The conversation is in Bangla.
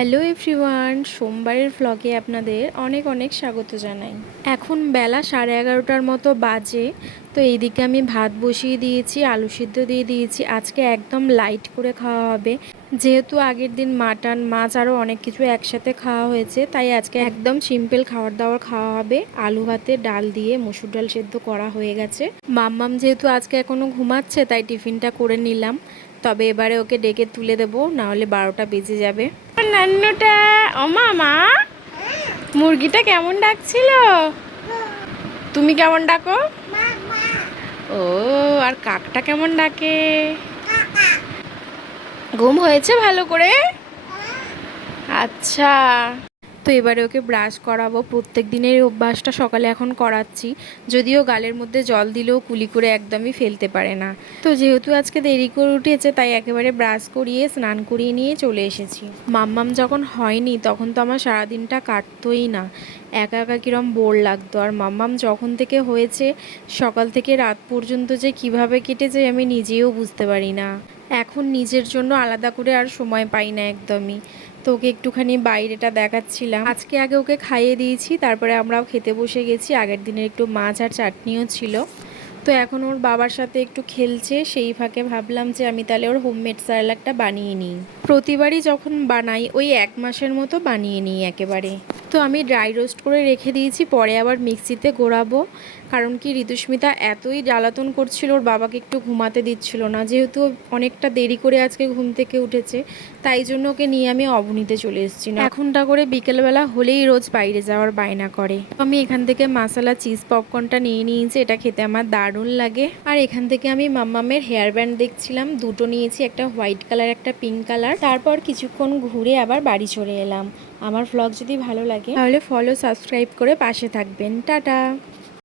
হ্যালো এভরিওয়ান, সোমবারের ভ্লগে আপনাদের অনেক অনেক স্বাগত জানাই। এখন বেলা সাড়ে এগারোটার মতো বাজে, তো এইদিকে আমি ভাত বসিয়ে দিয়েছি, আলু সিদ্ধ দিয়ে দিয়েছি। আজকে একদম লাইট করে খাওয়া হবে। যেহেতু আগের দিন মাটন, মাছ আরও অনেক কিছু একসাথে খাওয়া হয়েছে, তাই আজকে একদম সিম্পল খাবার দাবার খাওয়া হবে। আলু ভাতে ডাল দিয়ে মসুর ডাল সেদ্ধ করা হয়ে গেছে। মাম্মাম যেহেতু আজকে এখনও ঘুমাচ্ছে, তাই টিফিনটা করে নিলাম। তবে এবারে ওকে ডেকে তুলে দেবো, নাহলে বারোটা বেজে যাবে। নান্নুটা, ও মামা, মুরগিটা কেমন ডাকছিল? তুমি কেমন ডাকো? ও, আর কাকটা কেমন ডাকে? ঘুম হয়েছে ভালো করে? আচ্ছা। তো এবারে ওকে ব্রাশ করাবো। প্রত্যেক দিনের এই অভ্যাসটা সকালে এখন করাচ্ছি। যদিও গালের মধ্যে জল দিলেও কুলি করে একদমই ফেলতে পারে না। তো যেহেতু আজকে দেরি করে উঠেছে, তাই একেবারে ব্রাশ করিয়ে, স্নান করিয়ে নিয়ে চলে এসেছি। মাম্মাম যখন হয়নি, তখন তো আমার সারাদিনটা কাটতোই না। একা একা কিরম বোর লাগতো। আর মাম্মাম যখন থেকে হয়েছে, সকাল থেকে রাত পর্যন্ত যে কীভাবে কেটেছে আমি নিজেও বুঝতে পারি না। এখন নিজের জন্য আলাদা করে আর সময় পাই না একদমই। তো ওকে একটুখানি বাইরেটা দেখাচ্ছিলাম। আজকে আগে ওকে খাইয়ে দিয়েছি, তারপরে আমরাও খেতে বসে গেছি। আগের দিনের একটু মাছ আর চাটনিও ছিল। তো এখন ওর বাবার সাথে একটু খেলছে, সেই ফাঁকে ভাবলাম যে আমি তাহলে ওর হোমমেড স্যালাডটা বানিয়ে নিই। প্রতিবারই যখন বানাই, ওই এক মাসের মতো বানিয়ে নিই একেবারে। তো আমি ড্রাই রোস্ট করে রেখে দিয়েছি পরে আবার মিক্সিতে গোড়াবো। কারণ কি ঋতুস্মিতা এতই জ্বালাতন করছিল ওর বাবাকে একটু ঘুমাতে দিচ্ছিল না। যেহেতু অনেকটা দেরি করে আজকে ঘুম থেকে উঠেছে তাই জন্য ওকে নিয়ে আমি অবনীতে চলে এসেছি। না। এখনটা করে বিকেলবেলা হলেই রোজ বাইরে যাওয়ার বায়না করে। আমি এখান থেকে মাসালা চিজ পপকর্নটা নিয়ে নিয়েছি এটা খেতে আমার দারুণ লাগে। আর এখান থেকে আমি মাম্মামের হেয়ার ব্যান্ড দেখছিলাম দুটো নিয়েছি একটা হোয়াইট কালার একটা পিঙ্ক কালার তারপর কিছুক্ষণ ঘুরে আবার বাড়ি চলে এলাম। আমার ভ্লগ যদি ভালো লাগে তাহলে ফলো সাবস্ক্রাইব করে পাশে থাকবেন। টাটা!